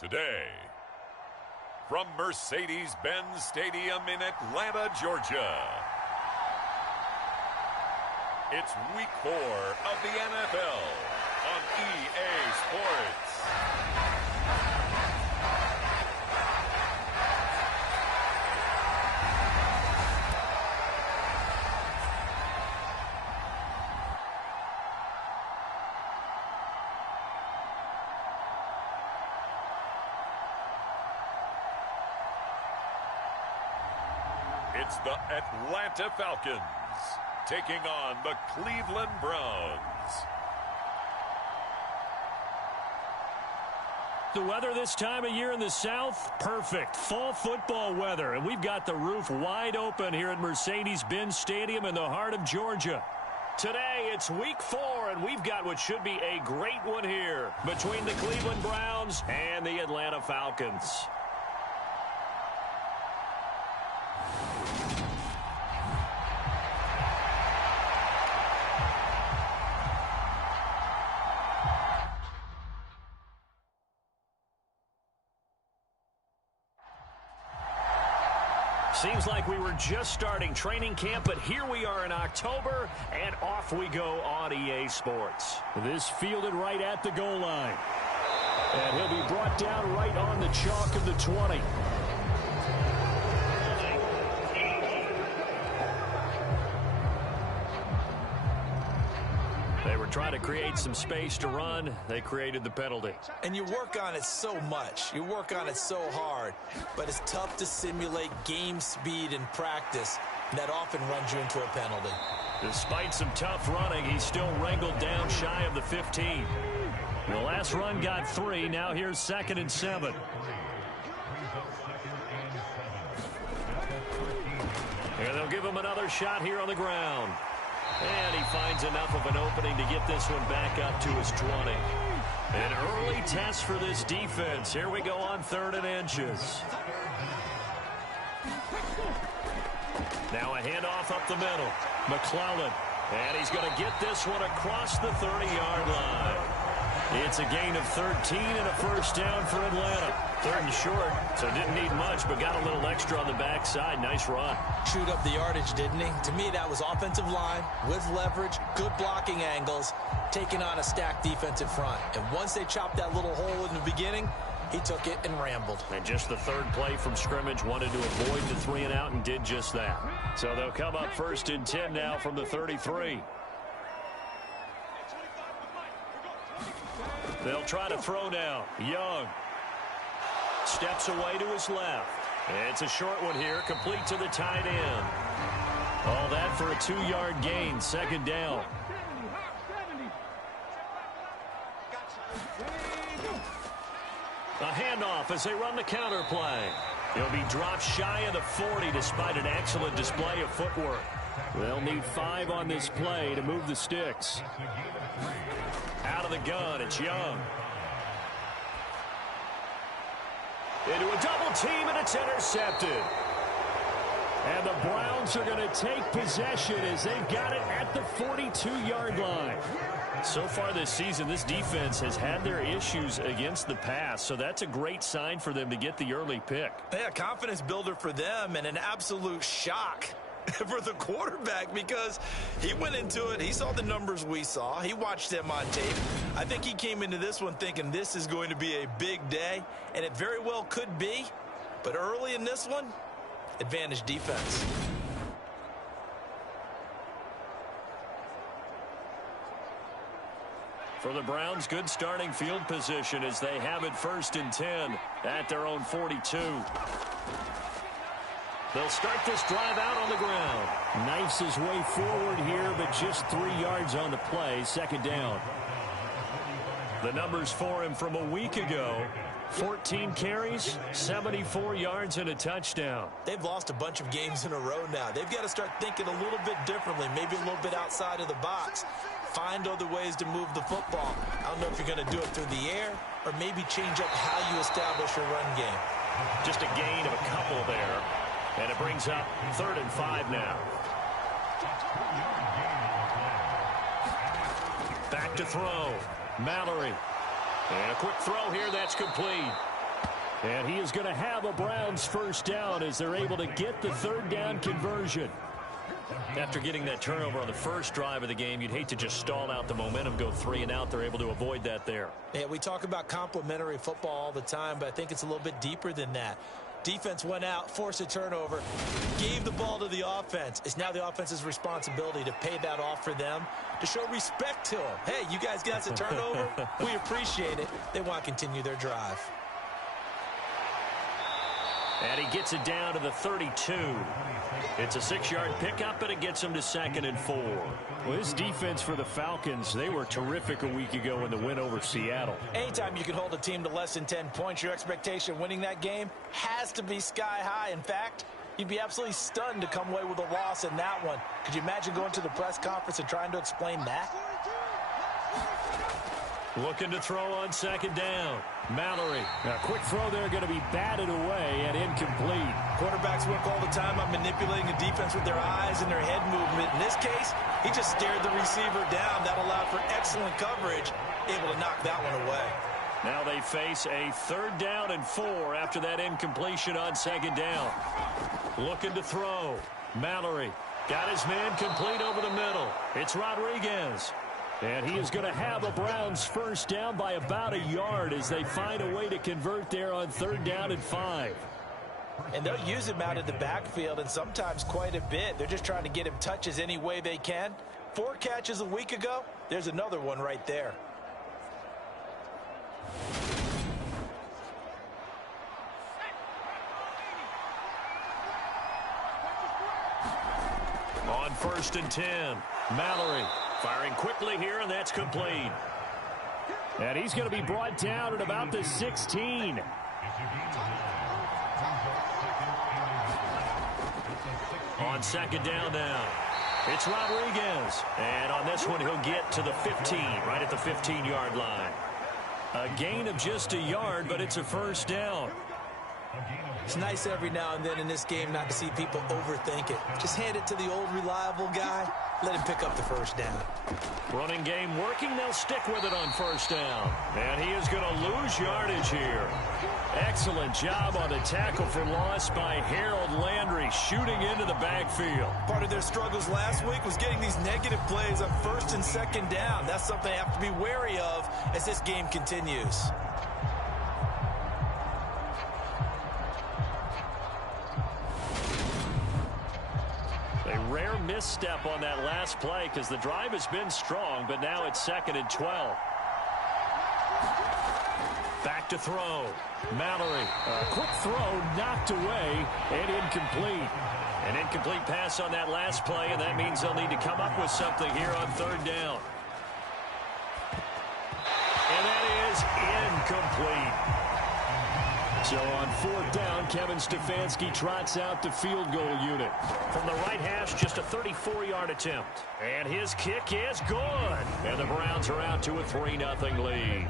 Today, from Mercedes-Benz Stadium in Atlanta, Georgia, it's Week 4 of the NFL on EA Sports. It's the Atlanta Falcons taking on the Cleveland Browns. The weather this time of year in the South, perfect. Fall football weather, and we've got the roof wide open here at Mercedes-Benz Stadium in the heart of Georgia. Today, it's Week 4, and we've got what should be a great one here between the Cleveland Browns and the Atlanta Falcons. Seems like we were just starting training camp, but here we are in October, and off we go on EA Sports. This fielded right at the goal line. And he'll be brought down right on the chalk of the 20. They were trying to create some space to run. They created the penalty. And you work on it so much. You work on it so hard. But it's tough to simulate game speed in practice. And that often runs you into a penalty. Despite some tough running, he's still wrangled down shy of the 15. The last run got 3. Now here's 2nd and 7. And they'll give him another shot here on the ground. And he finds enough of an opening to get this one back up to his 20. An early test for this defense. Here we go on 3rd and inches. Now a handoff up the middle. McClellan. And he's going to get this one across the 30-yard line. It's a gain of 13 and a first down for Atlanta. 3rd and short, so didn't need much, but got a little extra on the backside. Nice run. Chewed up the yardage, didn't he? To me, that was offensive line with leverage, good blocking angles, taking on a stacked defensive front. And once they chopped that little hole in the beginning, he took it and rambled. And just the 3rd play from scrimmage, wanted to avoid the 3 and out and did just that. So they'll come up 1st and 10 now from the 33. They'll try to throw now. Young steps away to his left. It's a short one here, complete to the tight end. All that for a 2-yard gain, 2nd down. A handoff as they run the counter play. He'll be dropped shy of the 40 despite an excellent display of footwork. They'll need 5 on this play to move the sticks. Out of the gun, it's Young. Into a double team, and it's intercepted. And the Browns are going to take possession as they've got it at the 42-yard line. So far this season, this defense has had their issues against the pass, so that's a great sign for them to get the early pick. Yeah, confidence builder for them and an absolute shock for the quarterback because he went into it. He saw the numbers we saw. He watched them on tape. I think he came into this one thinking this is going to be a big day, and it very well could be. But early in this one, advantage defense. For the Browns, good starting field position as they have it 1st and 10 at their own 42. They'll start this drive out on the ground. Knifes his way forward here, but just 3 yards on the play. 2nd down. The numbers for him from a week ago. 14 carries, 74 yards, and a touchdown. They've lost a bunch of games in a row now. They've got to start thinking a little bit differently, maybe a little bit outside of the box. Find other ways to move the football. I don't know if you're going to do it through the air or maybe change up how you establish your run game. Just a gain of a couple there. And it brings up 3rd and 5 now. Back to throw. Mallory. And a quick throw here that's complete. And he is going to have a Browns first down as they're able to get the third down conversion. After getting that turnover on the first drive of the game, you'd hate to just stall out the momentum, go 3 and out. They're able to avoid that there. Yeah, we talk about complementary football all the time, but I think it's a little bit deeper than that. Defense went out, forced a turnover, gave the ball to the offense. It's now the offense's responsibility to pay that off for them, to show respect to them. Hey, you guys got us a turnover? We appreciate it. They want to continue their drive. And he gets it down to the 32. It's a 6-yard pickup, and it gets him to 2nd and 4. Well, this defense for the Falcons, they were terrific a week ago in the win over Seattle. Anytime you can hold a team to less than 10 points, your expectation winning that game has to be sky high. In fact, you'd be absolutely stunned to come away with a loss in that one. Could you imagine going to the press conference and trying to explain that? Looking to throw on 2nd down. Mallory. A quick throw there, going to be batted away and incomplete. Quarterbacks work all the time on manipulating the defense with their eyes and their head movement. In this case, he just stared the receiver down. That allowed for excellent coverage, able to knock that one away. Now they face a 3rd down and 4 after that incompletion on 2nd down. Looking to throw. Mallory got his man complete over the middle. It's Rodriguez. And he is going to have a Browns first down by about a yard as they find a way to convert there on 3rd down and 5. And they'll use him out of the backfield, and sometimes quite a bit. They're just trying to get him touches any way they can. 4 catches a week ago. There's another one right there. On 1st and 10, Mallory firing quickly here, and that's complete. And he's going to be brought down at about the 16. On 2nd down now, it's Rodriguez. And on this one, he'll get to the 15, right at the 15-yard line. A gain of just a yard, but it's a first down. It's nice every now and then in this game not to see people overthink it. Just hand it to the old reliable guy. Let him pick up the first down. Running game working. They'll stick with it on 1st down. And he is going to lose yardage here. Excellent job on the tackle for loss by Harold Landry, shooting into the backfield. Part of their struggles last week was getting these negative plays on 1st and 2nd down. That's something they have to be wary of as this game continues. Rare misstep on that last play because the drive has been strong, but now it's 2nd and 12. Back to throw. Mallory. A quick throw knocked away and incomplete. An incomplete pass on that last play, and that means they'll need to come up with something here on 3rd down. And that is incomplete. So on 4th down, Kevin Stefanski trots out the field goal unit. From the right hash, just a 34-yard attempt. And his kick is good. And the Browns are out to a 3-0 lead.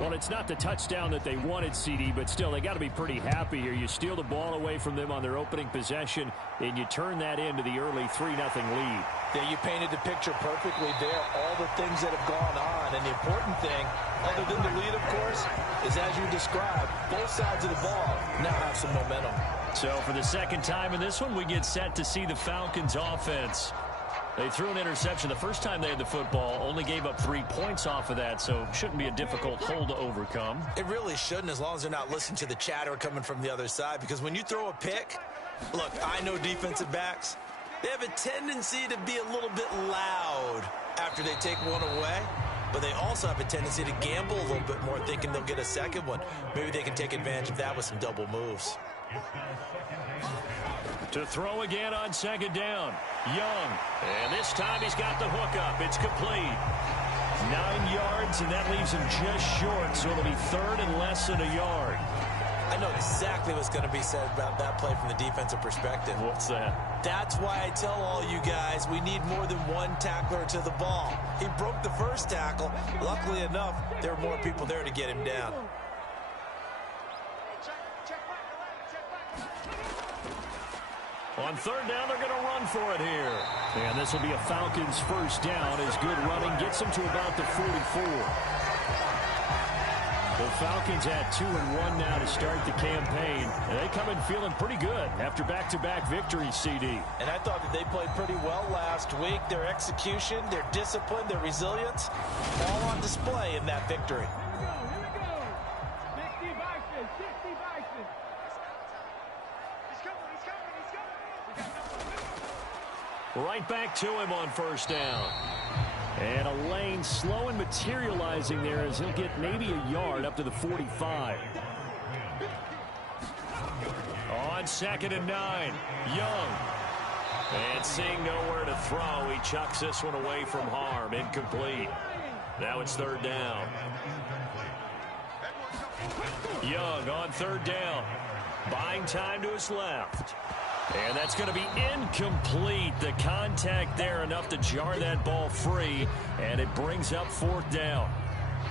Well, it's not the touchdown that they wanted, CD, but still, they got to be pretty happy here. You steal the ball away from them on their opening possession, and you turn that into the early 3-0 lead. Yeah, you painted the picture perfectly there. All the things that have gone on, and the important thing, other than the lead, of course, is as you described, both sides of the ball now have some momentum. So for the 2nd time in this one, we get set to see the Falcons offense. They threw an interception the first time they had the football, only gave up 3 points off of that, so shouldn't be a difficult hole to overcome. It really shouldn't, as long as they're not listening to the chatter coming from the other side, because when you throw a pick, look, I know defensive backs, they have a tendency to be a little bit loud after they take one away, but they also have a tendency to gamble a little bit more, thinking they'll get a second one. Maybe they can take advantage of that with some double moves. To throw again on 2nd down, Young. And this time he's got the hook up. It's complete. 9 yards, and that leaves him just short, so it'll be 3rd and less than a yard. I know exactly what's going to be said about that play from the defensive perspective. What's that? That's why I tell all you guys we need more than one tackler to the ball. He broke the first tackle. Luckily enough, there were more people there to get him down. On third down, they're going to run for it here. And this will be a Falcons first down as good running gets them to about the 44. The Falcons had 2-1 now to start the campaign. And they come in feeling pretty good after back-to-back victories, CD. And I thought that they played pretty well last week. Their execution, their discipline, their resilience, all on display in that victory. Right back to him on first down. And a lane slow and materializing there as he'll get maybe a yard up to the 45. On 2nd and 9, Young. And seeing nowhere to throw, he chucks this one away from harm. Incomplete. Now it's third down. Young on third down. Buying time to his left. And that's going to be incomplete. The contact there enough to jar that ball free, and it brings up fourth down.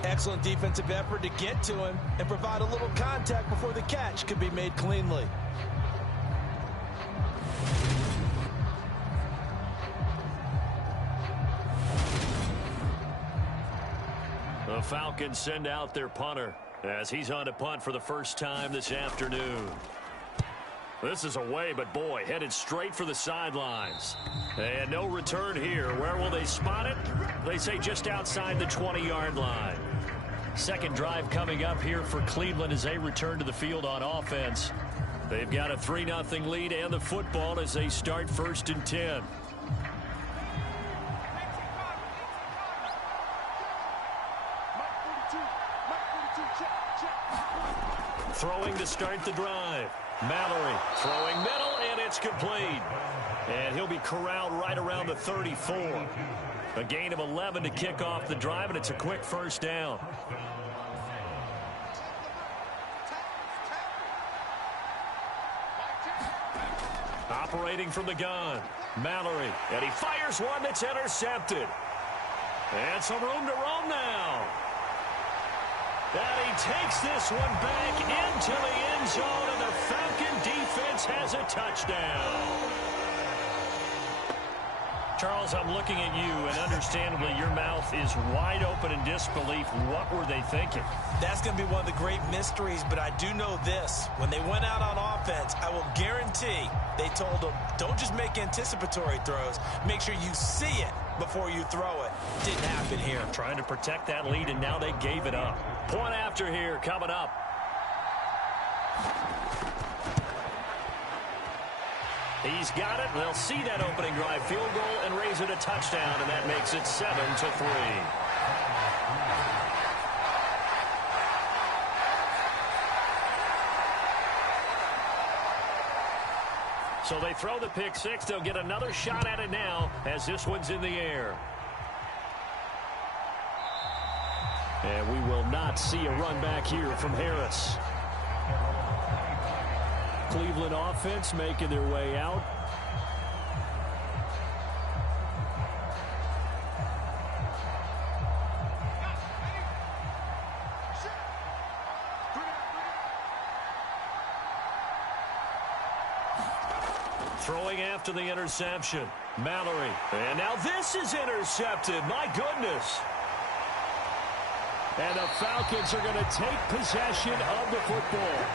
Excellent defensive effort to get to him and provide a little contact before the catch could be made cleanly. The Falcons send out their punter as he's on to punt for the first time this afternoon. This is away, but boy, headed straight for the sidelines. And no return here. Where will they spot it? They say just outside the 20-yard line. Second drive coming up here for Cleveland as they return to the field on offense. They've got a 3-0 lead and the football as they start 1st and 10. Throwing to start the drive. Mallory throwing middle, and it's complete. And he'll be corralled right around the 34. A gain of 11 to kick off the drive, and it's a quick first down. Operating from the gun, Mallory, and he fires one that's intercepted. And some room to roam now. And he takes this one back into the end zone, and the Falcon defense has a touchdown. Charles, I'm looking at you, and understandably your mouth is wide open in disbelief. What were they thinking? That's going to be one of the great mysteries, but I do know this. When they went out on offense, I will guarantee they told them, don't just make anticipatory throws. Make sure you see it before you throw it. Didn't happen here. Trying to protect that lead, and now they gave it up. Point after here coming up. He's got it. They'll see that opening drive field goal and raise it a touchdown, and that makes it 7-3. So they throw the pick six. They'll get another shot at it now as this one's in the air. And we will not see a run back here from Harris. Cleveland offense making their way out. Throwing after the interception. Mallory. And now this is intercepted. My goodness. And the Falcons are going to take possession of the football.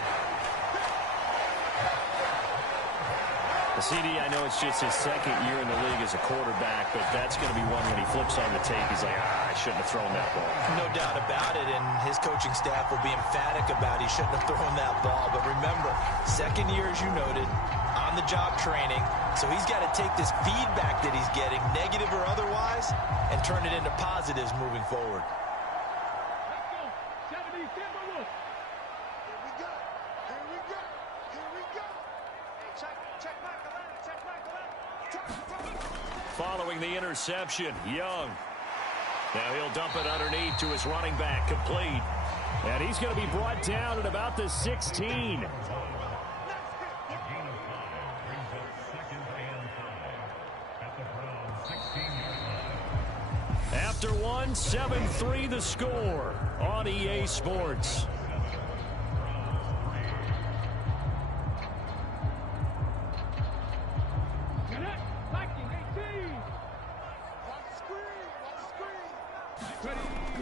CD, I know it's just his second year in the league as a quarterback, but that's going to be one when he flips on the tape. He's like, I shouldn't have thrown that ball. No doubt about it, and his coaching staff will be emphatic about he shouldn't have thrown that ball. But remember, second year, as you noted, on-the-job training, so he's got to take this feedback that he's getting, negative or otherwise, and turn it into positives moving forward. Following the interception, Young. Now he'll dump it underneath to his running back, complete. And he's going to be brought down at about the 16. After one, 7-3 the score on EA Sports.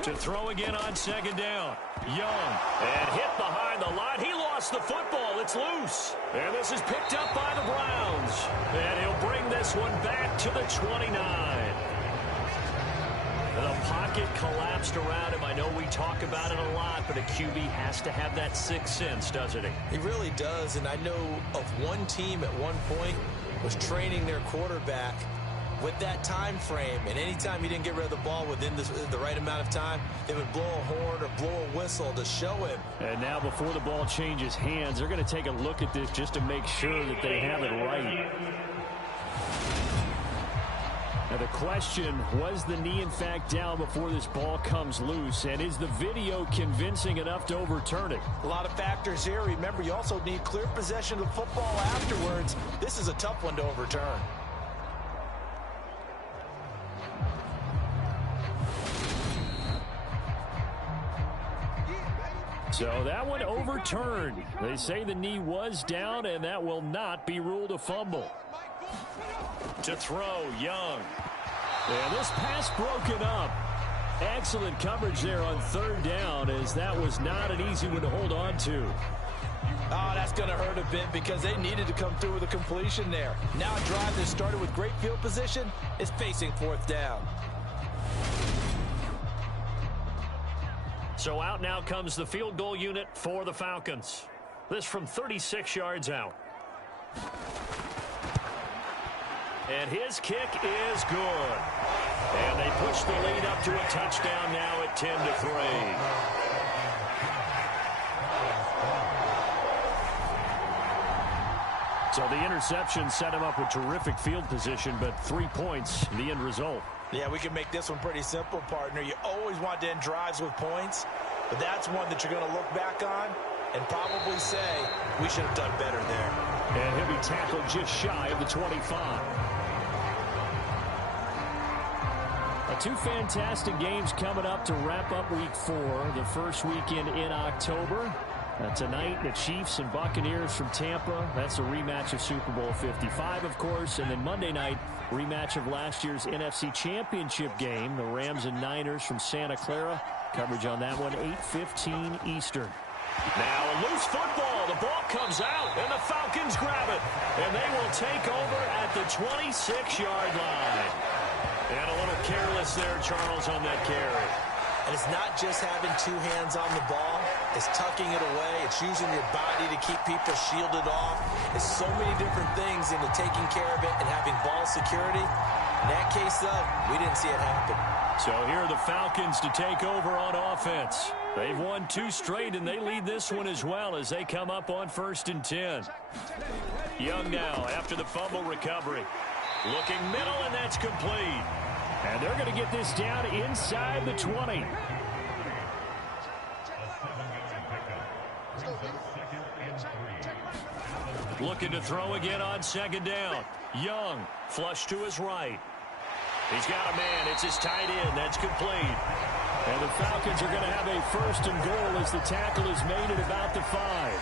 To throw again on second down. Young. And hit behind the line. He lost the football. It's loose. And this is picked up by the Browns. And he'll bring this one back to the 29. The pocket collapsed around him. I know we talk about it a lot, but a QB has to have that sixth sense, doesn't he? He really does, and I know of one team at one point was training their quarterback with that time frame, and anytime he didn't get rid of the ball within the right amount of time, they would blow a horn or blow a whistle to show him. And now before the ball changes hands, they're going to take a look at this just to make sure that they have it right. Now the question, was the knee in fact down before this ball comes loose? And is the video convincing enough to overturn it? A lot of factors here. Remember, you also need clear possession of the football afterwards. This is a tough one to overturn. So that one overturned. They say the knee was down, and that will not be ruled a fumble. To throw, Young. And this pass broken up. Excellent coverage there on third down, as that was not an easy one to hold on to. Oh, that's going to hurt a bit because they needed to come through with a completion there. Now a drive that started with great field position is facing fourth down. So out now comes the field goal unit for the Falcons. This from 36 yards out. And his kick is good. And they push the lead up to a touchdown now at 10-3. So the interception set him up with terrific field position, but 3 points, the end result. Yeah, we can make this one pretty simple, partner. You always want to end drives with points, but that's one that you're going to look back on and probably say, we should have done better there. And he'll be tackled just shy of the 25. Two fantastic games coming up to wrap up Week 4, the first weekend in October. Tonight, the Chiefs and Buccaneers from Tampa. That's a rematch of Super Bowl 55, of course. And then Monday night, rematch of last year's NFC Championship game, the Rams and Niners from Santa Clara. Coverage on that one, 8:15 Eastern. Now a loose football. The ball comes out, and the Falcons grab it. And they will take over at the 26-yard line. And a little careless there, Charles, on that carry. And it's not just having two hands on the ball. It's tucking it away. It's using your body to keep people shielded off. It's so many different things into taking care of it and having ball security. In that case, though, we didn't see it happen. So here are the Falcons to take over on offense. They've won 2 straight, and they lead this one as well as they come up on 1st and 10. Young now after the fumble recovery. Looking middle, and that's complete. And they're going to get this down inside the 20. Looking to throw again on second down. Young, flush to his right. He's got a man. It's his tight end. That's complete. And the Falcons are going to have a 1st and goal as the tackle is made at about the 5.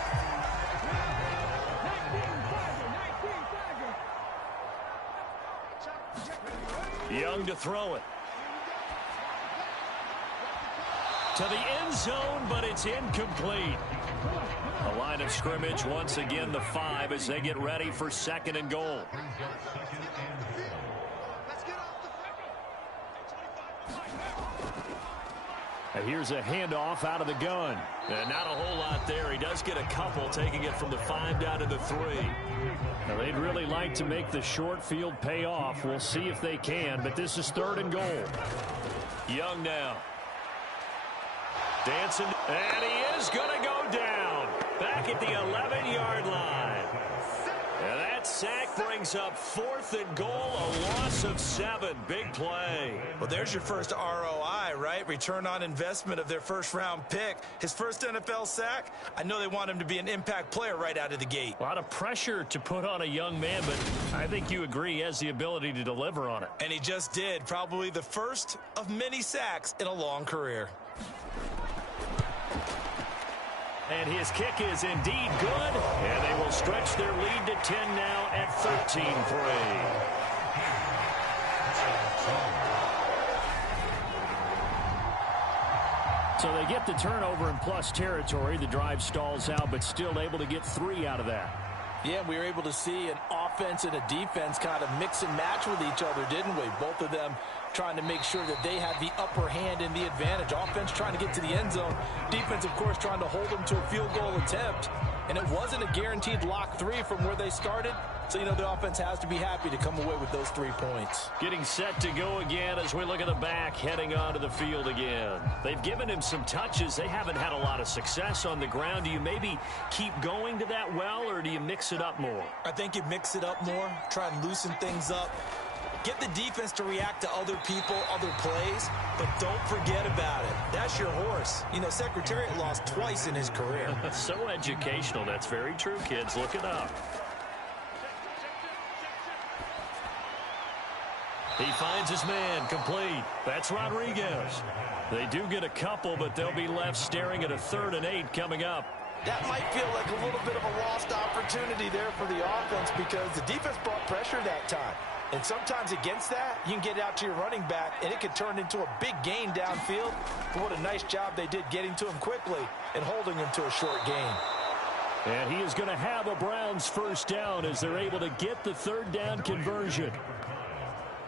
Young to throw it. To the end zone, but it's incomplete. A line of scrimmage once again, the 5 as they get ready for 2nd and goal. And here's a handoff out of the gun. And not a whole lot there. He does get a couple, taking it from the 5 down to the 3. Now, they'd really like to make the short field pay off. We'll see if they can, but this is 3rd and goal. Young now. Dancing, and he is going to go down. Back at the 11-yard line. And that sack brings up 4th and goal, a loss of 7. Big play. Well, there's your first ROI, right? Return on investment of their first-round pick. His first NFL sack. I know they want him to be an impact player right out of the gate. A lot of pressure to put on a young man, but I think you agree he has the ability to deliver on it. And he just did. Probably the first of many sacks in a long career. And his kick is indeed good, and they will stretch their lead to 10 now at 13-3. So they get the turnover in plus territory. The drive stalls out, but still able to get 3 out of that. Yeah, we were able to see an offense and a defense kind of mix and match with each other, didn't we? Both of them trying to make sure that they had the upper hand and the advantage. Offense trying to get to the end zone. Defense, of course, trying to hold them to a field goal attempt. And it wasn't a guaranteed lock 3 from where they started. So, the offense has to be happy to come away with those 3 points. Getting set to go again as we look at the back, heading onto the field again. They've given him some touches. They haven't had a lot of success on the ground. Do you maybe keep going to that well, or do you mix it up more? I think you mix it up more, try and loosen things up. Get the defense to react to other people, other plays, but don't forget about it. That's your horse. Secretariat lost twice in his career. So educational. That's very true, kids. Look it up. He finds his man, complete. That's Rodriguez. They do get a couple, but they'll be left staring at a 3rd and 8 coming up. That might feel like a little bit of a lost opportunity there for the offense because the defense brought pressure that time. And sometimes against that, you can get out to your running back, and it could turn into a big gain downfield. But what a nice job they did getting to him quickly and holding him to a short gain. And he is going to have a Browns first down as they're able to get the 3rd down conversion.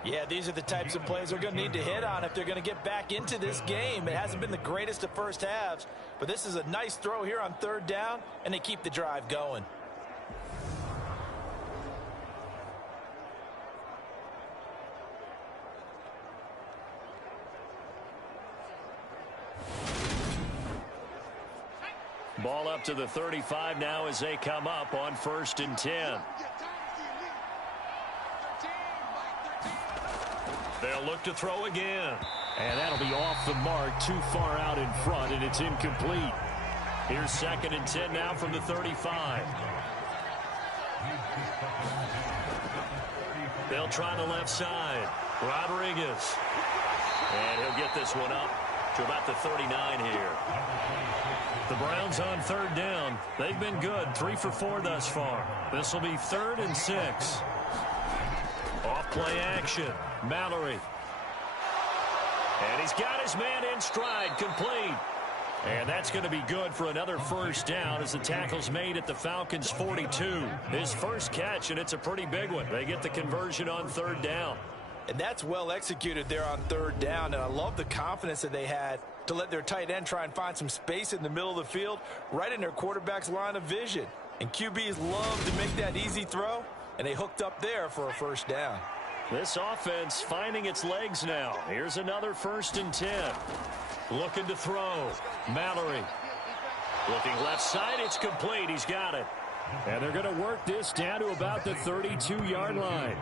Yeah, these are the types of plays they're going to need to hit on if they're going to get back into this game. It hasn't been the greatest of first halves, but this is a nice throw here on 3rd down, and they keep the drive going. Ball up to the 35 now as they come up on 1st and 10. They'll look to throw again. And that'll be off the mark, too far out in front, and it's incomplete. Here's 2nd and 10 now from the 35. They'll try the left side. Rodriguez. And he'll get this one up to about the 39 here. The Browns on 3rd down. They've been good, 3 for 4 thus far. This will be 3rd and 6. Off play action. Mallory. And he's got his man in stride, complete. And that's going to be good for another first down as the tackle's made at the Falcons' 42. His first catch, and it's a pretty big one. They get the conversion on 3rd down. And that's well executed there on 3rd down, and I love the confidence that they had to let their tight end try and find some space in the middle of the field, right in their quarterback's line of vision. And QBs love to make that easy throw, and they hooked up there for a first down. This offense finding its legs now. Here's another 1st and 10. Looking to throw. Mallory. Looking left side. It's complete. He's got it. And they're going to work this down to about the 32-yard line.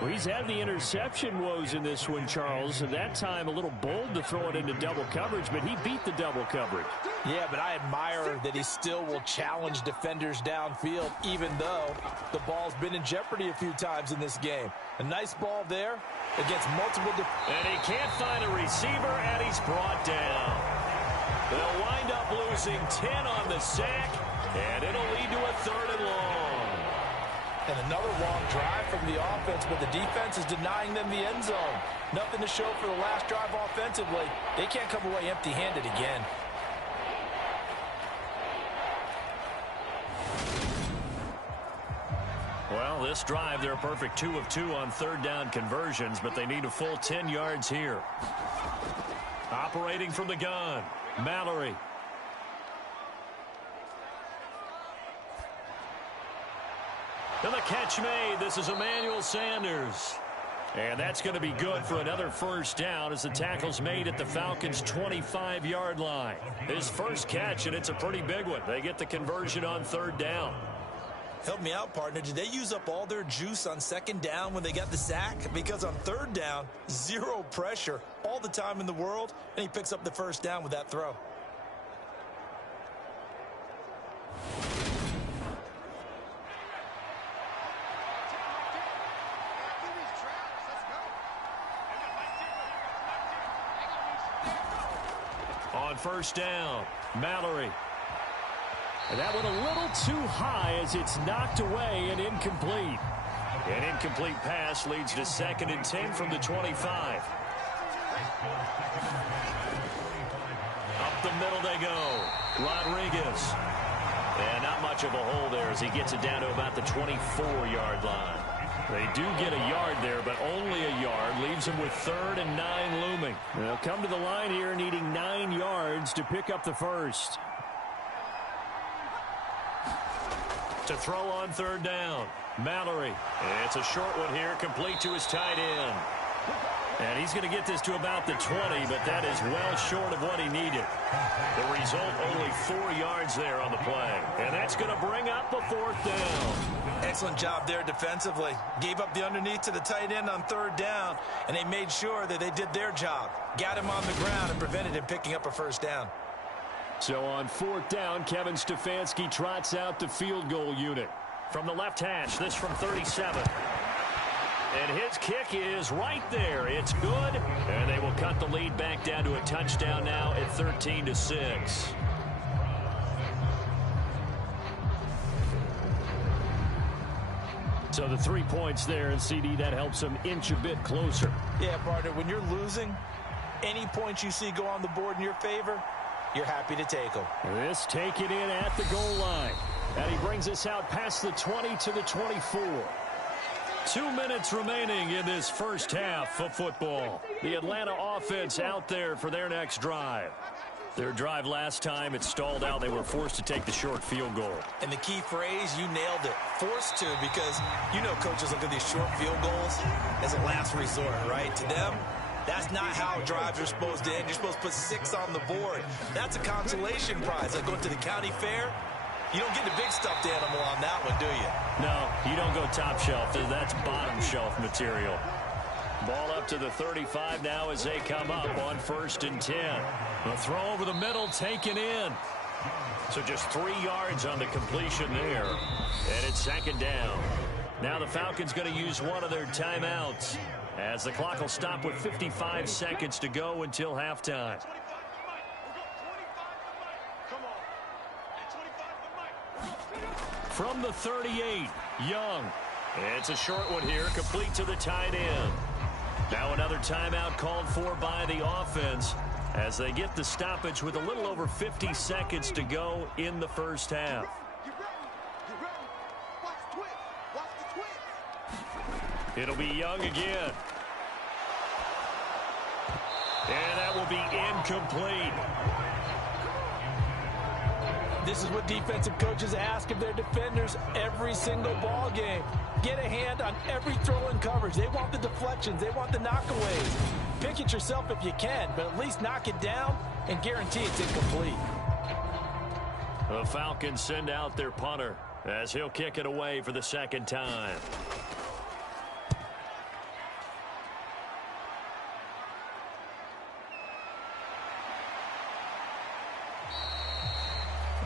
Well, he's had the interception woes in this one, Charles, and that time a little bold to throw it into double coverage, but he beat the double coverage. Yeah, but I admire that he still will challenge defenders downfield, even though the ball's been in jeopardy a few times in this game. A nice ball there against multiple and he can't find a receiver, and he's brought down. They'll wind up losing 10 on the sack, and it'll lead to a 3rd and long. And another long drive from the offense, but the defense is denying them the end zone. Nothing to show for the last drive offensively. They can't come away empty-handed again. Well, this drive, they're a perfect 2 of 2 on 3rd down conversions, but they need a full 10 yards here. Operating from the gun, Mallory. And the catch made. This is Emmanuel Sanders. And that's going to be good for another first down as the tackle's made at the Falcons' 25-yard line. His first catch, and it's a pretty big one. They get the conversion on 3rd down. Help me out, partner. Did they use up all their juice on 2nd down when they got the sack? Because on 3rd down, 0 pressure all the time in the world, and he picks up the first down with that throw. On 1st down, Mallory. And that one a little too high as it's knocked away and incomplete. An incomplete pass leads to 2nd and 10 from the 25. Up the middle they go. Rodriguez. And not much of a hole there as he gets it down to about the 24-yard line. They do get a yard there, but only a yard. Leaves them with 3rd and 9 looming. They'll come to the line here needing 9 yards to pick up the first. To throw on 3rd down. Mallory. It's a short one here, complete to his tight end. And he's going to get this to about the 20, but that is well short of what he needed. The result, only 4 yards there on the play. And that's going to bring up the 4th down. Excellent job there defensively. Gave up the underneath to the tight end on 3rd down, and they made sure that they did their job. Got him on the ground and prevented him picking up a 1st down. So on 4th down, Kevin Stefanski trots out the field goal unit. From the left hash, this from 37. And his kick is right there. It's good. And they will cut the lead back down to a touchdown now at 13-6. So the 3 points there, and CD, that helps them inch a bit closer. Yeah, partner, when you're losing, any points you see go on the board in your favor, you're happy to take them. This taken in at the goal line. And he brings us out past the 20 to the 24. 2 minutes remaining in this first half of football. The Atlanta offense out there for their next drive. Their drive last time, it stalled out. They were forced to take the short field goal. And the key phrase, you nailed it. Forced to, because you know coaches look at these short field goals as a last resort, right? To them, that's not how drives are supposed to end. You're supposed to put 6 on the board. That's a consolation prize. Like going to the county fair, you don't get the big stuffed animal on that one, do you? No, you don't go top shelf. That's bottom shelf material. Ball up to the 35 now as they come up on 1st and 10. A throw over the middle taken in. So just 3 yards on the completion there. And it's 2nd down. Now the Falcons going to use one of their timeouts as the clock will stop with 55 seconds to go until halftime. From the 38, Young. It's a short one here, complete to the tight end. Now another timeout called for by the offense as they get the stoppage with a little over 50 seconds to go in the first half. It'll be Young again. And that will be incomplete. This is what defensive coaches ask of their defenders every single ball game. Get a hand on every throw in coverage. They want the deflections. They want the knockaways. Pick it yourself if you can, but at least knock it down and guarantee it's incomplete. The Falcons send out their punter as he'll kick it away for the 2nd time.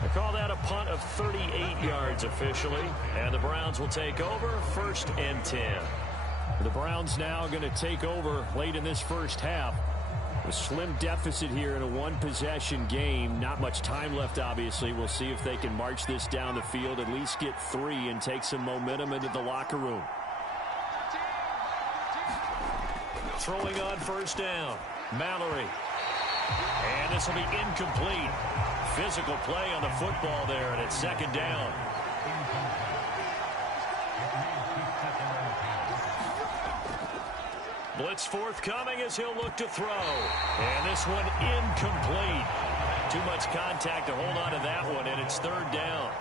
They call that a punt of 38 yards officially, and the Browns will take over 1st and 10. The Browns now going to take over late in this first half. A slim deficit here in a one-possession game. Not much time left, obviously. We'll see if they can march this down the field, at least get 3 and take some momentum into the locker room. Throwing on 1st down, Mallory. And this will be incomplete. Physical play on the football there, and it's 2nd down. Blitz forthcoming as he'll look to throw. And this one incomplete. Too much contact to hold on to that one, and it's 3rd down.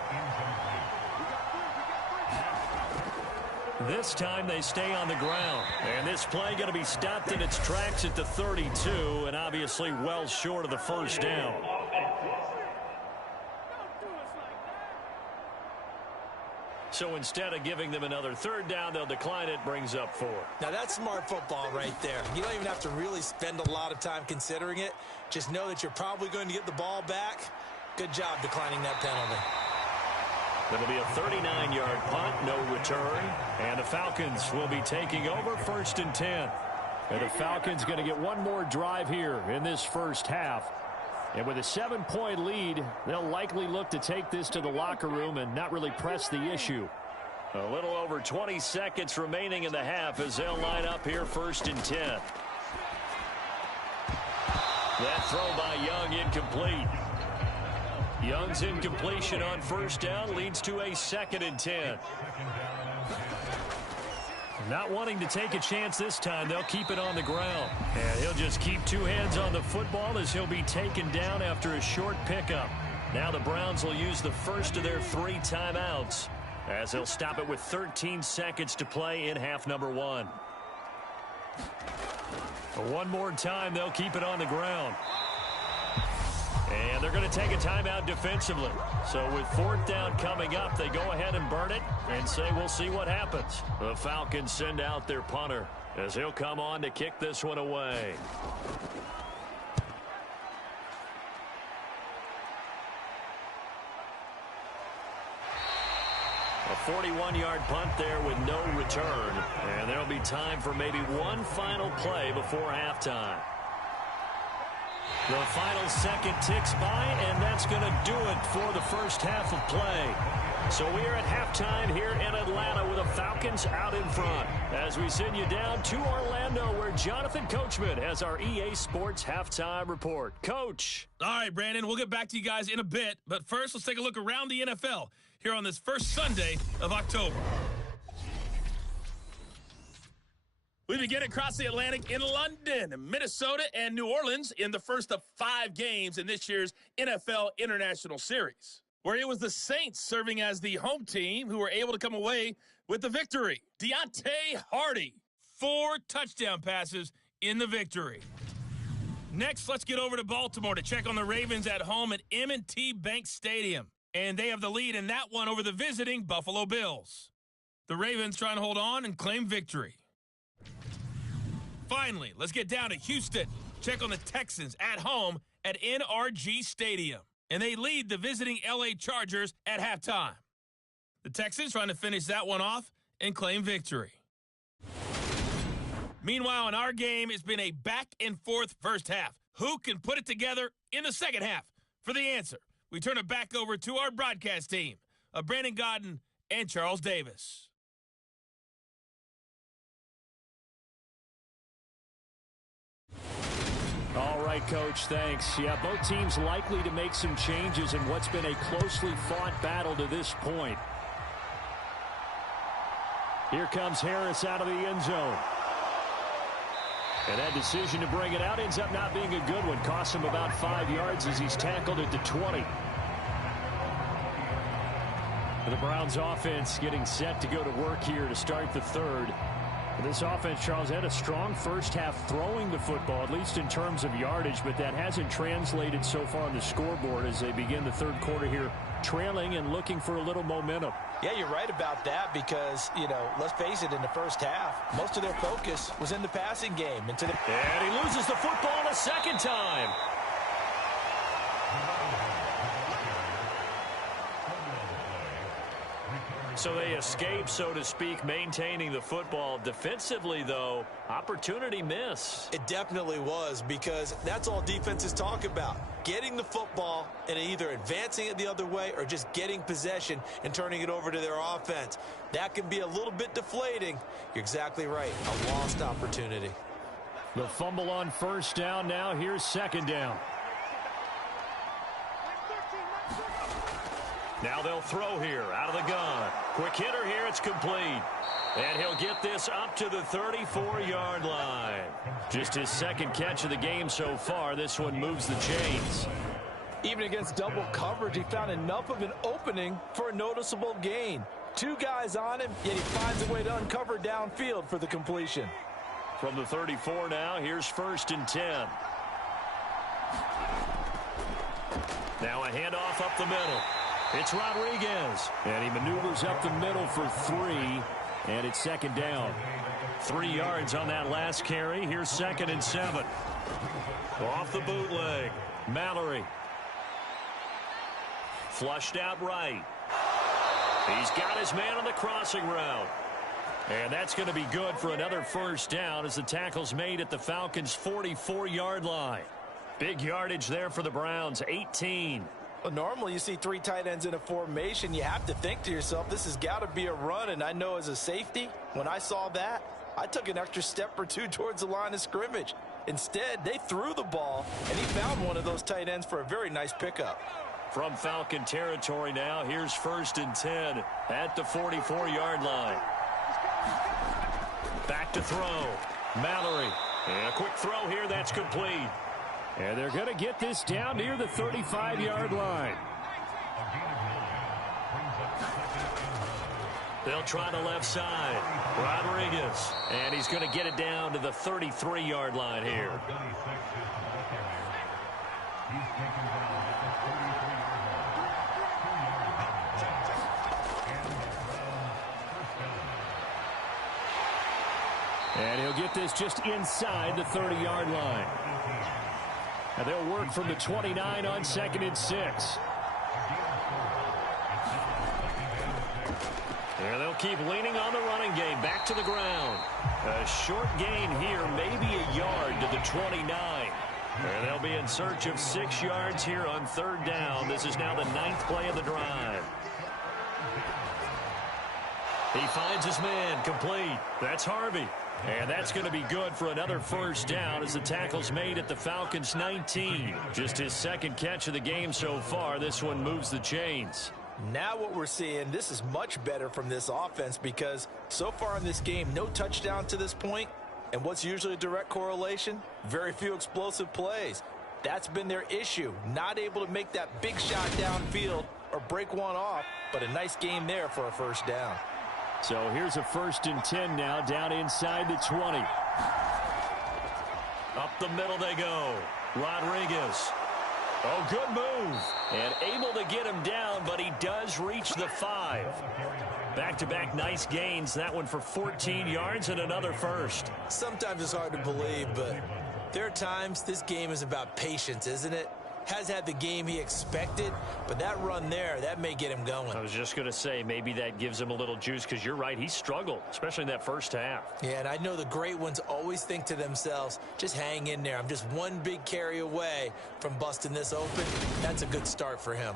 This time they stay on the ground. And this play going to be stopped in its tracks at the 32, and obviously well short of the 1st down. So instead of giving them another 3rd down, they'll decline it, brings up 4. Now that's smart football right there. You don't even have to really spend a lot of time considering it. Just know that you're probably going to get the ball back. Good job declining that penalty. It'll be a 39-yard punt, no return. And the Falcons will be taking over 1st and 10. And the Falcons going to get one more drive here in this first half. And with a 7-point lead, they'll likely look to take this to the locker room and not really press the issue. A little over 20 seconds remaining in the half as they'll line up here 1st and 10. That throw by Young incomplete. Young's incompletion on first down leads to a 2nd and 10. Not wanting to take a chance this time, they'll keep it on the ground. And he'll just keep 2 hands on the football as he'll be taken down after a short pickup. Now the Browns will use the first of their 3 timeouts as they'll stop it with 13 seconds to play in half number 1. One more time, they'll keep it on the ground. And they're going to take a timeout defensively. So with 4th down coming up, they go ahead and burn it and say we'll see what happens. The Falcons send out their punter as he'll come on to kick this one away. A 41-yard punt there with no return. And there'll be time for maybe one final play before halftime. The final second ticks by, and that's going to do it for the first half of play. So we are at halftime here in Atlanta with the Falcons out in front. As we send you down to Orlando, where Jonathan Coachman has our EA Sports halftime report. Coach. All right, Brandon, we'll get back to you guys in a bit. But first, let's take a look around the NFL here on this first Sunday of October. We begin across the Atlantic in London, Minnesota, and New Orleans in the first of 5 games in this year's NFL International Series, where it was the Saints serving as the home team who were able to come away with the victory. Deontay Hardy, 4 touchdown passes in the victory. Next, let's get over to Baltimore to check on the Ravens at home at M&T Bank Stadium. And they have the lead in that one over the visiting Buffalo Bills. The Ravens trying to hold on and claim victory. Finally, let's get down to Houston. Check on the Texans at home at NRG Stadium. And they lead the visiting LA Chargers at halftime. The Texans trying to finish that one off and claim victory. Meanwhile, in our game, it's been a back-and-forth first half. Who can put it together in the second half? For the answer, we turn it back over to our broadcast team of Brandon Godden and Charles Davis. All right, Coach, thanks. Yeah, both teams likely to make some changes in what's been a closely fought battle to this point. Here comes Harris out of the end zone. And that decision to bring it out ends up not being a good one. Costs him about 5 yards as he's tackled at the 20. The Browns offense getting set to go to work here to start the third. This offense, Charles, had a strong first half throwing the football, at least in terms of yardage, but that hasn't translated so far on the scoreboard as they begin the third quarter here, trailing and looking for a little momentum. Yeah, you're right about that because, let's face it, in the first half, most of their focus was in the passing game. And he loses the football a second time. So they escape, so to speak, maintaining the football. Defensively, though, opportunity miss. It definitely was because that's all defenses talk about. Getting the football and either advancing it the other way or just getting possession and turning it over to their offense. That can be a little bit deflating. You're exactly right. A lost opportunity. The fumble on first down now. Here's second down. Now they'll throw here out of the gun. Quick hitter here. It's complete. And he'll get this up to the 34-yard line. Just his second catch of the game so far. This one moves the chains. Even against double coverage, he found enough of an opening for a noticeable gain. 2 guys on him, yet he finds a way to uncover downfield for the completion. From the 34 now, here's 1st and 10. Now a handoff up the middle. It's Rodriguez, and he maneuvers up the middle for 3, and it's second down. 3 yards on that last carry. Here's 2nd and 7. Off the bootleg, Mallory. Flushed out right. He's got his man on the crossing route. And that's going to be good for another first down as the tackle's made at the Falcons' 44-yard line. Big yardage there for the Browns, 18. Well, normally you see 3 tight ends in a formation. You have to think to yourself, this has got to be a run. And I know as a safety, when I saw that, I took an extra step or 2 towards the line of scrimmage. Instead, they threw the ball, and he found one of those tight ends for a very nice pickup. From Falcon territory now, here's 1st and 10 at the 44-yard line. Back to throw. Mallory. And a quick throw here, that's complete. And they're going to get this down near the 35-yard line. They'll try the left side. Rodriguez. And he's going to get it down to the 33-yard line here. And he'll get this just inside the 30-yard line. And they'll work from the 29 on 2nd and 6. And they'll keep leaning on the running game. Back to the ground. A short gain here, maybe a yard to the 29. And they'll be in search of 6 yards here on 3rd down. This is now the 9th play of the drive. He finds his man, complete. That's Harvey. And that's going to be good for another 1st down as the tackle's made at the Falcons' 19. Just his 2nd catch of the game so far. This one moves the chains. Now what we're seeing, this is much better from this offense because so far in this game, no touchdown to this point. And what's usually a direct correlation? Very few explosive plays. That's been their issue. Not able to make that big shot downfield or break one off, but a nice game there for a 1st down. So here's a 1st and 10 now, down inside the 20. Up the middle they go. Rodriguez. Oh, good move. And able to get him down, but he does reach the 5. Back-to-back nice gains. That one for 14 yards and another 1st. Sometimes it's hard to believe, but there are times this game is about patience, isn't it? Has had the game he expected, but that run there, that may get him going. I was just going to say, maybe that gives him a little juice because you're right, he struggled, especially in that 1st half. Yeah, and I know the great ones always think to themselves, just hang in there. I'm just one big carry away from busting this open. That's a good start for him.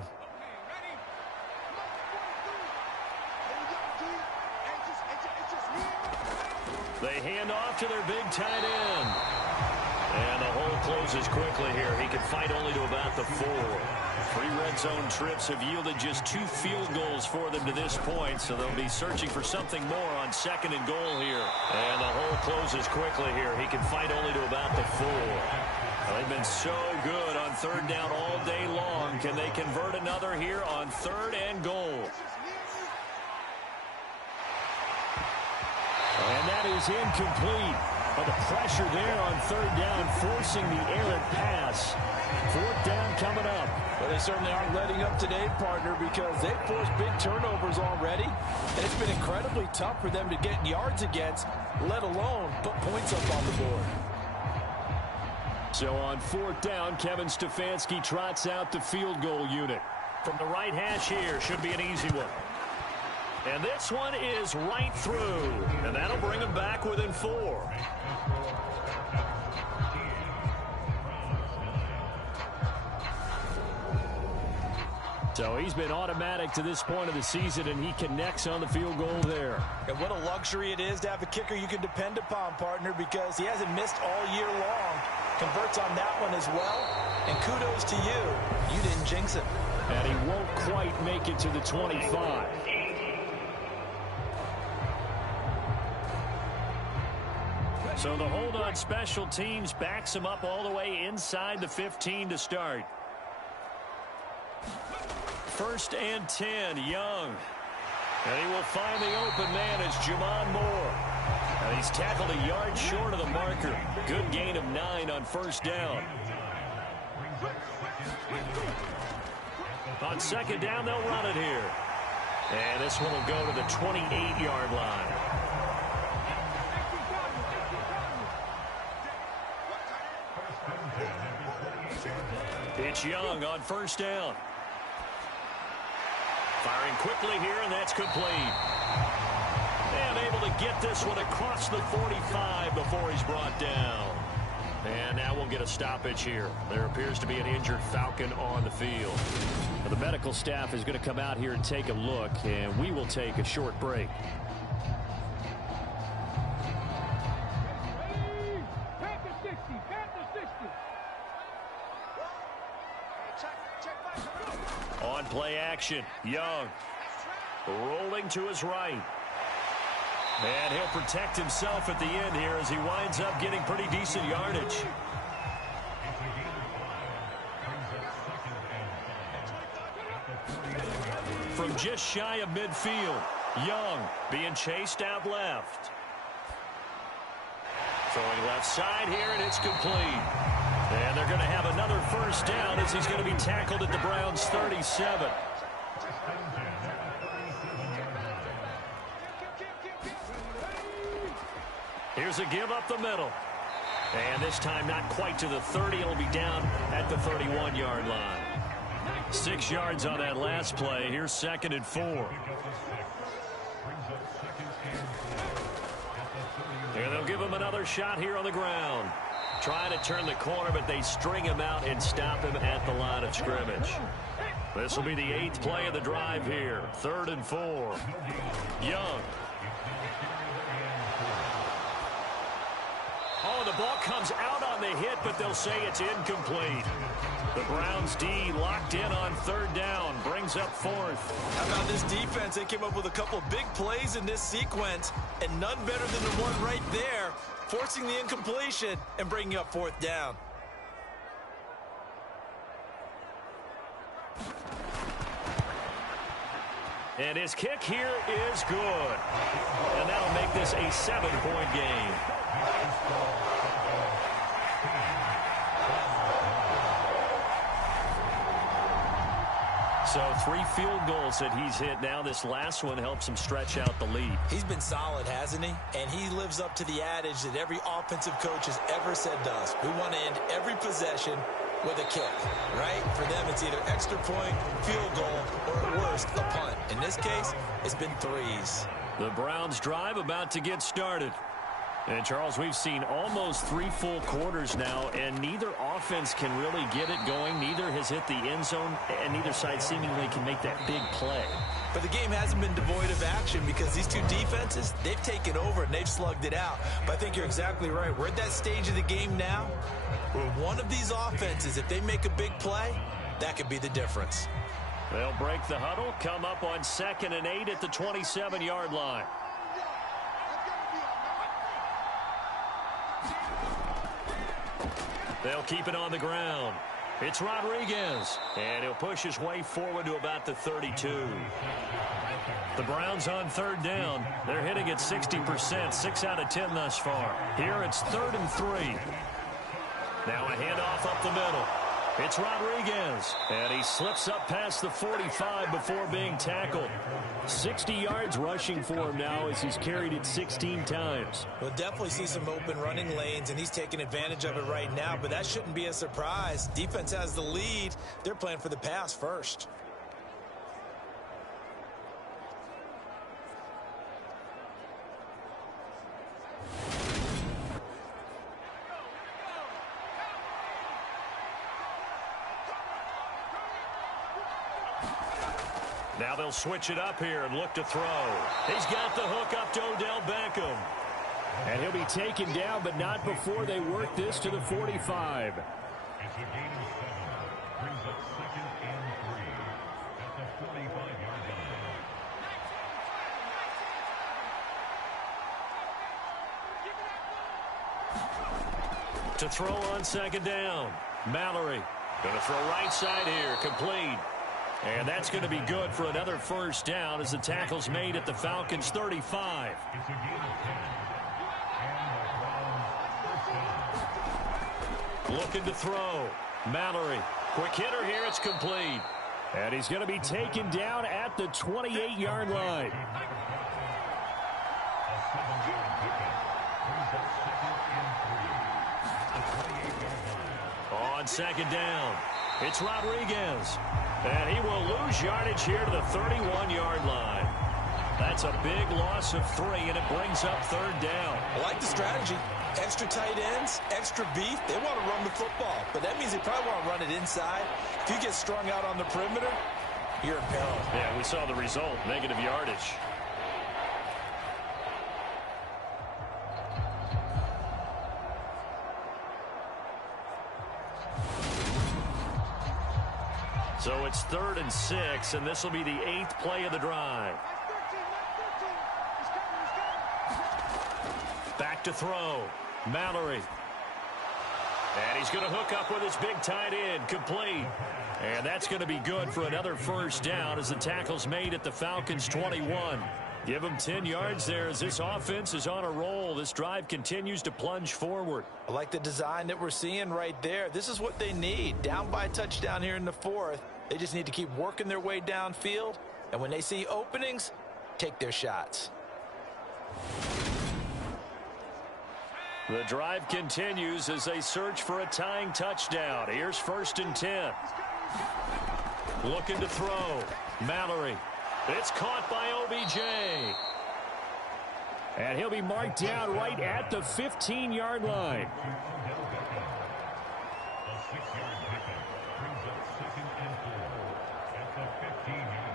They hand off to their big tight end. And the hole closes quickly here. He can fight only to about the 4. 3 red zone trips have yielded just 2 field goals for them to this point, so they'll be searching for something more on 2nd and goal here. And the hole closes quickly here. He can fight only to about the 4. They've been so good on 3rd down all day long. Can they convert another here on 3rd and goal? And that is incomplete. But the pressure there on 3rd down, forcing the errant pass. 4th down coming up. But they certainly aren't letting up today, partner, because they've forced big turnovers already. And it's been incredibly tough for them to get yards against, let alone put points up on the board. So on 4th down, Kevin Stefanski trots out the field goal unit. From the right hash here, should be an easy one. And this one is right through. And that'll bring him back within 4. So he's been automatic to this point of the season, and he connects on the field goal there. And what a luxury it is to have a kicker you can depend upon, partner, because he hasn't missed all year long. Converts on that one as well. And kudos to you. You didn't jinx it. And he won't quite make it to the 25. So the hold on special teams backs him up all the way inside the 15 to start. 1st and 10, Young. And he will find the open man as Jamon Moore. And he's tackled a yard short of the marker. Good gain of 9 on 1st down. On 2nd down, they'll run it here. And this one will go to the 28-yard line. It's Young on 1st down. Firing quickly here, and that's complete. And able to get this one across the 45 before he's brought down. And now we'll get a stoppage here. There appears to be an injured Falcon on the field. Well, the medical staff is going to come out here and take a look, and we will take a short break. Back to 60, back action. Young rolling to his right. And he'll protect himself at the end here as he winds up getting pretty decent yardage. From just shy of midfield, Young being chased out left. Throwing left side here, and it's complete. And they're going to have another first down as he's going to be tackled at the Browns' 37. Here's a give up the middle. And this time not quite to the 30. It'll be down at the 31-yard line. 6 yards on that last play. Here's 2nd and 4. And they'll give him another shot here on the ground. Trying to turn the corner, but they string him out and stop him at the line of scrimmage. This will be the 8th play of the drive here. 3rd and 4. Young. Oh, the ball comes out on the hit, but they'll say it's incomplete. The Browns D locked in on 3rd down. Brings up 4th. How about this defense? They came up with a couple big plays in this sequence, and none better than the one right there, forcing the incompletion and bringing up 4th down. And his kick here is good. And that'll make this a 7-point game. So 3 field goals that he's hit now. This last one helps him stretch out the lead. He's been solid, hasn't he? And he lives up to the adage that every offensive coach has ever said to us. We want to end every possession with a kick, right? For them, it's either extra point, field goal, or at worst, a punt. In this case, it's been 3s. The Browns drive about to get started. And, Charles, we've seen almost 3 full quarters now, and neither offense can really get it going. Neither has hit the end zone, and neither side seemingly can make that big play. But the game hasn't been devoid of action because these two defenses, they've taken over and they've slugged it out. But I think you're exactly right. We're at that stage of the game now where one of these offenses, if they make a big play, that could be the difference. They'll break the huddle, come up on 2nd and 8 at the 27-yard line. They'll keep it on the ground. It's Rodriguez, and he'll push his way forward to about the 32. The Browns on 3rd down. They're hitting at 60%, 6 out of 10 thus far. Here it's 3rd and 3. Now a handoff up the middle. It's Rodriguez, and he slips up past the 45 before being tackled. 60 yards rushing for him now as he's carried it 16 times. We'll definitely see some open running lanes, and he's taking advantage of it right now, but that shouldn't be a surprise. Defense has the lead. They're playing for the pass first. Now they'll switch it up here and look to throw. He's got the hook up to Odell Beckham. And he'll be taken down, but not before they work this to the 45. It's a gain of 7. Brings up 2nd and 3 at the 45-yard line. To throw on 2nd down. Mallory going to throw right side here. Complete. And that's going to be good for another first down as the tackle's made at the Falcons' 35. It's a gain of 10. Looking to throw. Mallory. Quick hitter here. It's complete. And he's going to be taken down at the 28-yard line. On 2nd down, it's Rodriguez. And he will lose yardage here to the 31-yard line. That's a big loss of 3, and it brings up 3rd down. I like the strategy. Extra tight ends, extra beef. They want to run the football, but that means they probably want to run it inside. If you get strung out on the perimeter, you're in peril. Yeah, we saw the result, negative yardage. So it's 3rd and 6, and this will be the 8th play of the drive. Back to throw. Mallory. And he's going to hook up with his big tight end. Complete. And that's going to be good for another first down as the tackle's made at the Falcons' 21. Give them 10 yards there as this offense is on a roll. This drive continues to plunge forward. I like the design that we're seeing right there. This is what they need. Down by a touchdown here in the 4th. They just need to keep working their way downfield. And when they see openings, take their shots. The drive continues as they search for a tying touchdown. Here's 1st and 10. Looking to throw. Mallory. It's caught by OBJ. And he'll be marked down right at the 15-yard line. A 6-yard pickup brings up 2nd and 4 at the 15-yard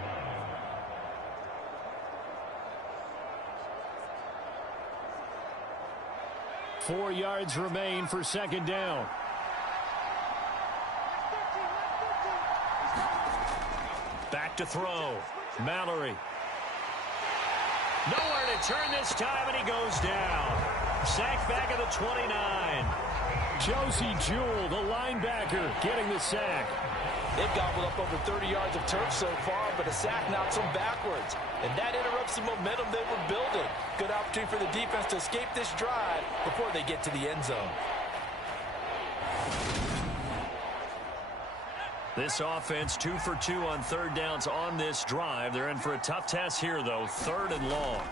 line. 4 yards remain for 2nd down. Back to throw. Mallory. Nowhere to turn this time, and he goes down. Sacked back at the 29. Josie Jewell, the linebacker, getting the sack. They've gobbled up over 30 yards of turf so far, but a sack knocks them backwards. And that interrupts the momentum they were building. Good opportunity for the defense to escape this drive before they get to the end zone. This offense 2 for 2 on 3rd downs on this drive. They're in for a tough task here, though. 3rd and long.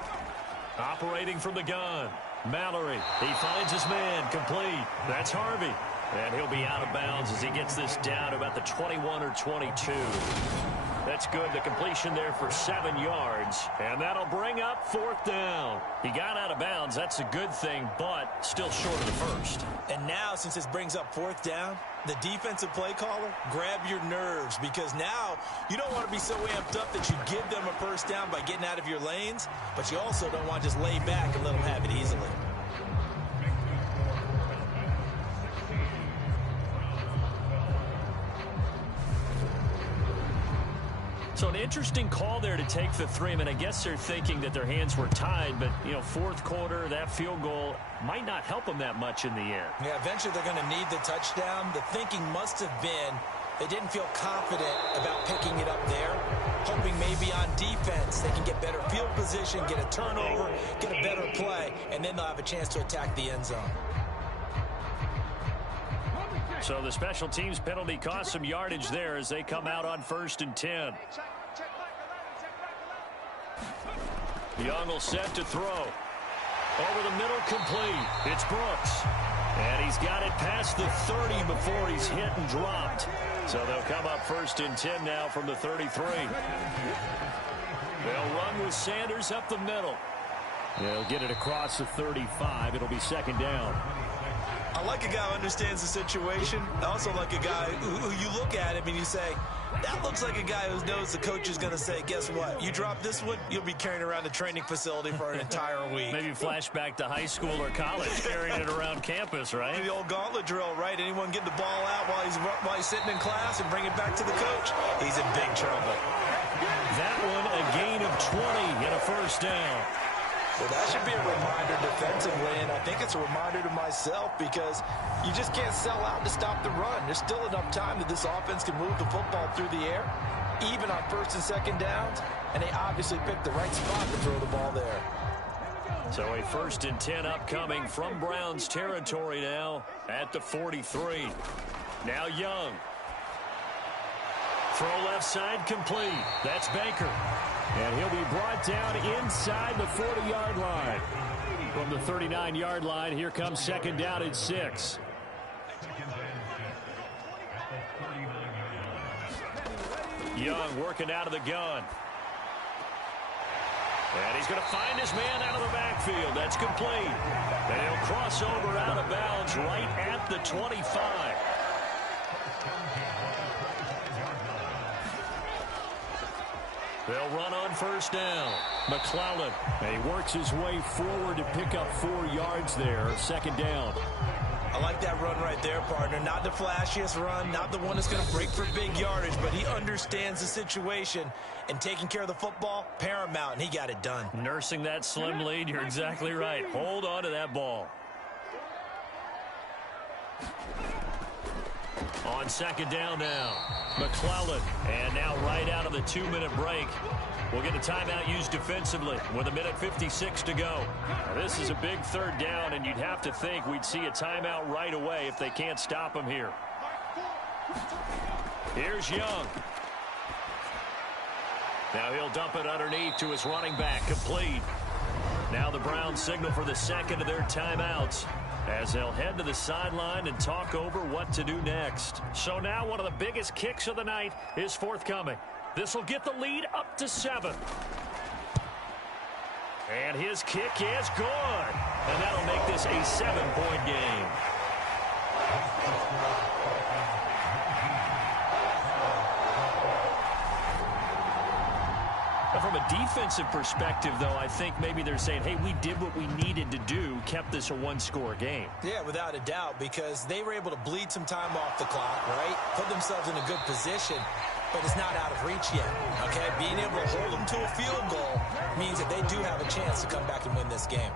Operating from the gun. Mallory. He finds his man. Complete. That's Harvey. And he'll be out of bounds as he gets this down to about the 21 or 22. That's good. The completion there for 7 yards. And that'll bring up 4th down. He got out of bounds. That's a good thing, but still short of the first. And now, since this brings up 4th down, the defensive play caller, grab your nerves, because now you don't want to be so amped up that you give them a first down by getting out of your lanes, but you also don't want to just lay back and let them have it easily. So an interesting call there to take the 3. I mean, I guess they're thinking that their hands were tied, but, you know, 4th quarter, that field goal might not help them that much in the end. Yeah, eventually they're going to need the touchdown. The thinking must have been they didn't feel confident about picking it up there, hoping maybe on defense they can get better field position, get a turnover, get a better play, and then they'll have a chance to attack the end zone. So the special teams penalty cost some yardage there as they come out on 1st and 10. Young will set to throw. Over the middle, complete. It's Brooks. And he's got it past the 30 before he's hit and dropped. So they'll come up 1st and 10 now from the 33. They'll run with Sanders up the middle. They'll get it across the 35. It'll be 2nd down. I like a guy who understands the situation. I also like a guy who you look at him and you say, that looks like a guy who knows the coach is going to say, guess what? You drop this one, you'll be carrying around the training facility for an entire week. Maybe flashback to high school or college, carrying it around campus, right? The old gauntlet drill, right? Anyone get the ball out while he's sitting in class and bring it back to the coach? He's in big trouble. That one, a gain of 20 and a 1st down. Well, that should be a reminder defensively, and I think it's a reminder to myself because you just can't sell out to stop the run. There's still enough time that this offense can move the football through the air, even on 1st and 2nd downs, and they obviously picked the right spot to throw the ball there. So a 1st and 10 upcoming from Browns territory now at the 43. Now Young. Throw left side complete. That's Baker. And he'll be brought down inside the 40-yard line. From the 39-yard line, here comes 2nd down and 6. Young working out of the gun. And he's going to find his man out of the backfield. That's complete. And he'll cross over out of bounds right at the 25. They'll run on 1st down. McClellan. And he works his way forward to pick up 4 yards there. 2nd down. I like that run right there, partner. Not the flashiest run, not the one that's going to break for big yardage, but he understands the situation, and taking care of the football, paramount, and he got it done. Nursing that slim lead, you're exactly right. Hold on to that ball. On second down now, McClellan. And now right out of the 2-minute break, we'll get a timeout used defensively with 1:56 to go. Now, this is a big third down, and you'd have to think we'd see a timeout right away if they can't stop him here. Here's Young. Now he'll dump it underneath to his running back, complete. Now the Browns signal for the second of their timeouts as they'll head to the sideline and talk over what to do next. So now one of the biggest kicks of the night is forthcoming. This will get the lead up to 7. And his kick is good. And that'll make this a 7-point game. From a defensive perspective, though, I think maybe they're saying, hey, we did what we needed to do, kept this a one-score game. Yeah, without a doubt, because they were able to bleed some time off the clock, right? Put themselves in a good position, but it's not out of reach yet, okay? Being able to hold them to a field goal means that they do have a chance to come back and win this game.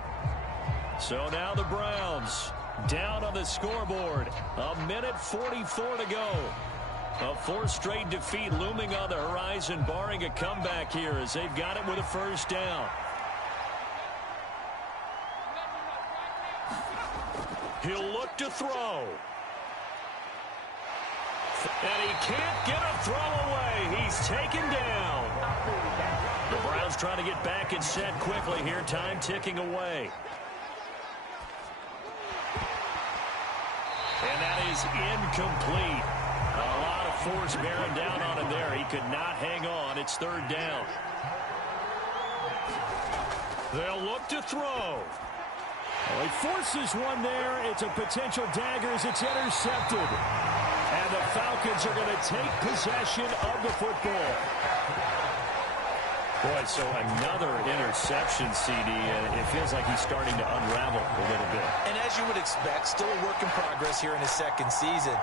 So now the Browns down on the scoreboard. 1:44 to go. A 4th straight defeat looming on the horizon, barring a comeback here as they've got it with a first down. He'll look to throw. And he can't get a throw away. He's taken down. The Browns trying to get back and set quickly here. Time ticking away. And that is incomplete. A lot of force bearing down on him there. He could not hang on. It's 3rd down. They'll look to throw. Well, he forces one there. It's a potential dagger as it's intercepted. And the Falcons are going to take possession of the football. Boy, so another interception, CD, and it feels like he's starting to unravel a little bit. And as you would expect, still a work in progress here in his second season.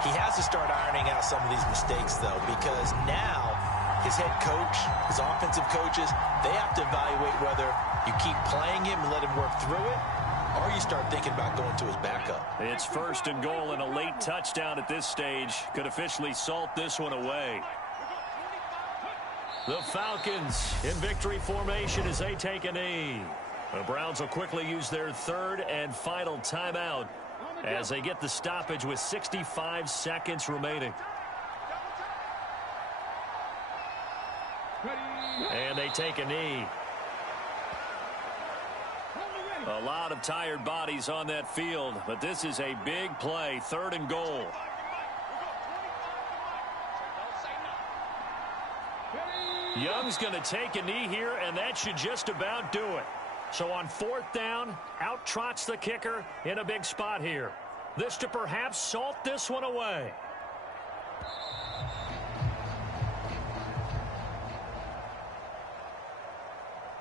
He has to start ironing out some of these mistakes, though, because now his head coach, his offensive coaches, they have to evaluate whether you keep playing him and let him work through it, or you start thinking about going to his backup. It's 1st and goal, and a late touchdown at this stage could officially salt this one away. The Falcons in victory formation as they take a knee. The Browns will quickly use their 3rd and final timeout as they get the stoppage with 65 seconds remaining. And they take a knee. A lot of tired bodies on that field, but this is a big play. 3rd and goal. Young's going to take a knee here, and that should just about do it. So on 4th down, out trots the kicker in a big spot here. This to perhaps salt this one away.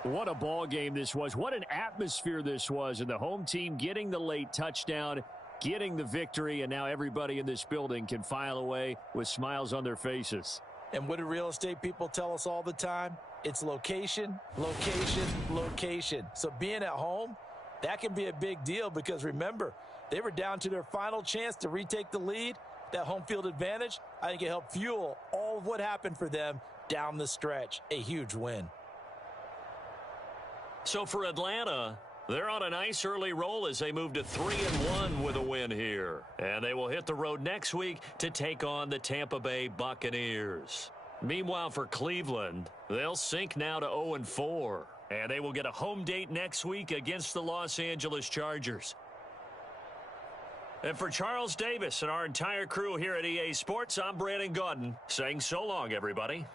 What a ball game this was. What an atmosphere this was. And the home team getting the late touchdown, getting the victory, and now everybody in this building can file away with smiles on their faces. And what do real estate people tell us all the time? It's location, location, location. So being at home, that can be a big deal because remember, they were down to their final chance to retake the lead. That home field advantage, I think it helped fuel all of what happened for them down the stretch. A huge win. So for Atlanta, they're on a nice early roll as they move to 3-1 with a win here. And they will hit the road next week to take on the Tampa Bay Buccaneers. Meanwhile, for Cleveland, they'll sink now to 0-4. And they will get a home date next week against the Los Angeles Chargers. And for Charles Davis and our entire crew here at EA Sports, I'm Brandon Gaudin saying so long, everybody.